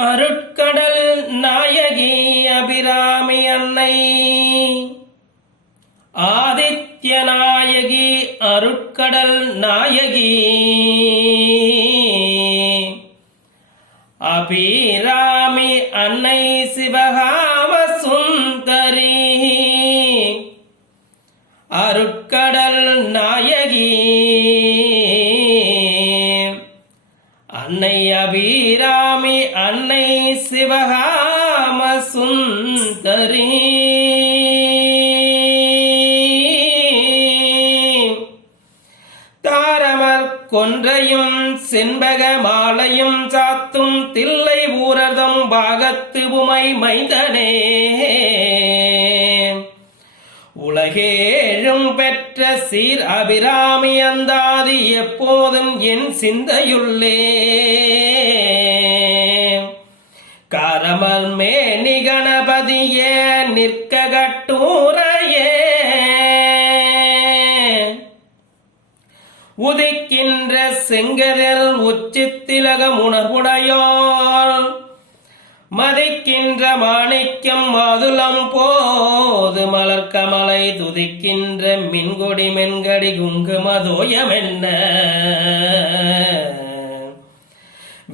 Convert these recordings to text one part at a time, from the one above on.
அருட்கடல் நாயகி அபிராமி அன்னை ஆதித்ய நாயகி அருட்கடல் நாயகி அபிராமி அன்னை சிவகாம சுந்தரி அருட்கடல் நாயகி அன்னை அபிராமி அன்னை சிவகாம சுந்தரி தாரமர் கொன்றையும் செண்பக மாலையும் சாத்தும் தில்லை ஊரதம் பாகத்து உமை மைந்தனே உலகேழும் பெற்ற சீர் அபிராமி அந்தாதி எப்போதும் என் சிந்தையுள்ளே காரமல் மேனி கணபதியே நிற்க கட்டூரையே உதிக்கின்ற செங்கதில் உச்சித்திலகம் உணர்வுடையோர் மதிக்கின்ற மாணிக்கம் மாதுளம் போது மலர்கமலை துதிக்கின்ற மின்கொடி மென்கடி குங்குமதோயமென்ன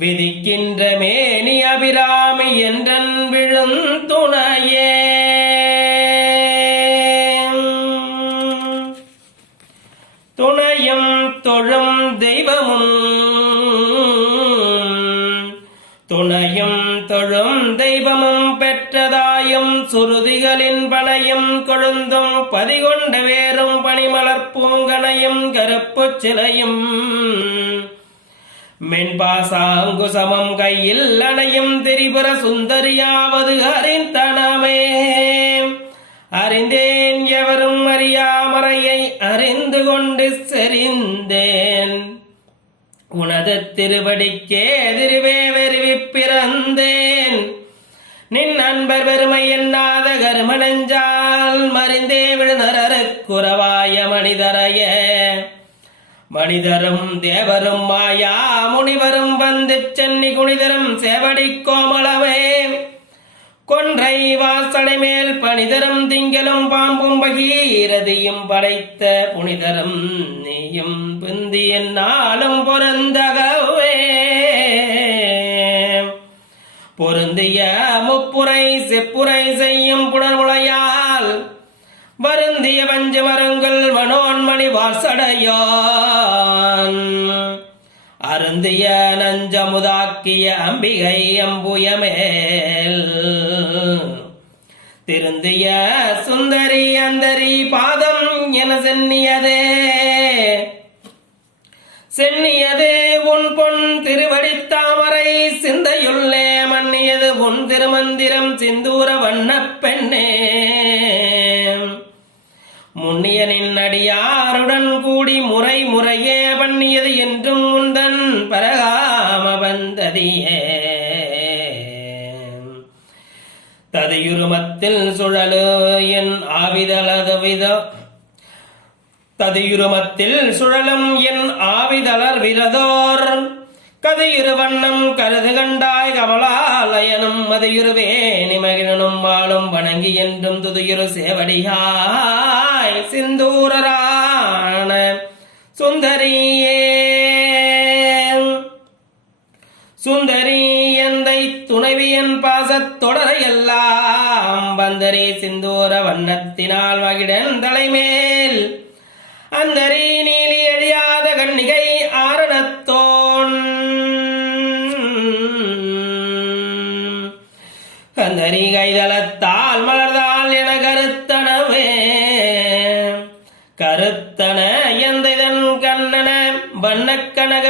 விதிக்கின்ற மேனி அபிராமி என்றன் விழுந்துணையே துணையும் தொழும் தெய்வமும் துணையும் தொழும் தெய்வமும் பெற்றதாயும் சுருதிகளின் பனையும் கொழுந்தும் பதிகொண்ட வேறும் பனிமலர் பூங்கனையும் கருப்பு சிலையும் மென்பாசாங்குசமம் கையில் அணையும் திரிபுர சுந்தரியாவது அறிந்தனமே அறிந்தேன் எவரும் அறியாமறையை அறிந்து கொண்டு செறிந்தேன் உனது திருவடிக்கே திருவே வெறுவி பிறந்தேன் நின் அன்பர் பெருமை எண்ணாத கருமணஞ்சால் மறிந்தே விழுநரக்குறவாய மனிதரைய மனிதரும் தேவரும் மாயா முனிவரும் வந்து சென்னி குனிதரும் சேவடி கோமளமே கொன்றை வாசடை மேல் பணிதரும் திங்களும் பாம்பும் பகீரதியும் படைத்த புனிதரும் நீயும் பிந்தி என்னாலும் பொருந்தகவே பொருந்திய முப்புரை செப்புரை செய்யும் புனர்முளையால் வருந்திய பஞ்சமரங்கள் வனோன்மணி வாசடையான் அருந்திய நஞ்சமுதாக்கிய அம்பிகை அம்புயமேல் திருந்திய சுந்தரி அந்தரி பாதம் என சென்னியது உன் பொன் திருவடித்தாமரை சிந்தையுள்ளே மன்னியது உன் திருமந்திரம் சிந்தூர வண்ணப் பெண்ணே முன்னியனின் அடியாருடன் கூடி முறை முறையே பண்ணியது என்றும் உந்தன் பரகாம வந்ததியே ததையுருமத்தில் சுழலு என் ஆவிதளது வித ததையுருமத்தில் சுழலும் என் ஆவிதளர் விரதோர் கதையுரு வண்ணம் கருது கண்டாய் கமலாலயனும் மதையுருவே நிமகிழனும் வாழும் வணங்கி என்றும் துதையுரு சேவடியாய் சிந்தூரரான சுந்தரியே சுந்தரி எந்தை துணைவியன் பாசத் தொடரையெல்லாம் வந்தரி சிந்தூர வண்ணத்தினால் மகிழன் தலைமேல் அந்தரி நீலி எழியாத கண்ணிகை ஆரணத்தோன் கந்தரி கைதளத்தால் மலர்தால் என கருத்தனவே கருத்தன எந்தன் கண்ணன வண்ணக்கனக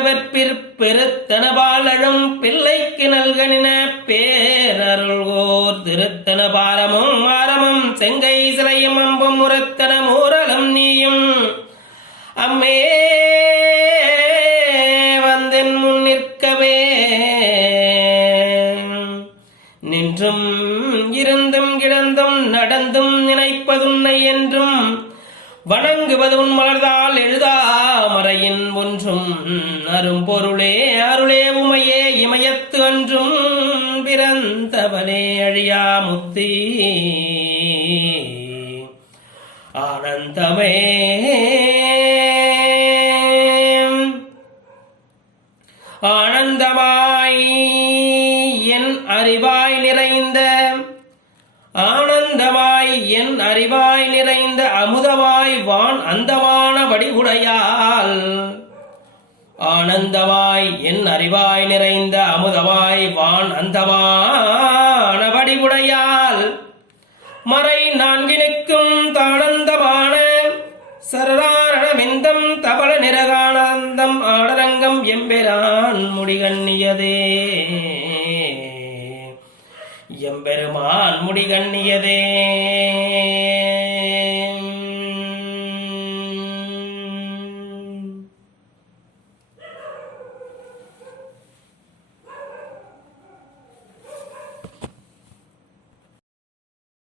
பெருத்தன பாலழும் பிள்ளைக்கு நல்கனின பேரருள்கோர் திருத்தன பாரமும் மாரமும் செங்கை சிலையும் அம்பும் முரத்தன மூரலும் நீயும் அம்மே வந்தென் முன் நிற்கவே நின்றும் இருந்தும் கிடந்தும் நடந்தும் நினைப்பதுன்னை என்றும் வணங்குவது உன் மலர்தால் எழுதாமறையின் ஒன்றும் அரும்பொருளே அருளே உமையே இமயத்து அன்றும் பிறந்தவனே அழியா முத்தி ஆனந்தமே ஆனந்தமாய் என் அறிவாய் நிறைந்த ஆனந்தமாய் என் அறிவாய் நிறைந்த அமுதமாய் வான் அந்தமான வடிவுடையால் ஆனந்தமாய் என் அறிவாய் நிறைந்த அமுதமாய் வான் அந்தமான வடிவுடையால் மறை நான்கினுக்கும் தானந்தமான சரணமெந்தம் தபல நிறகானந்தம் ஆடரங்கம் எம்பெரான் முடிகண்ணியதே எம்பெருமான் முடிகண்ணியதே.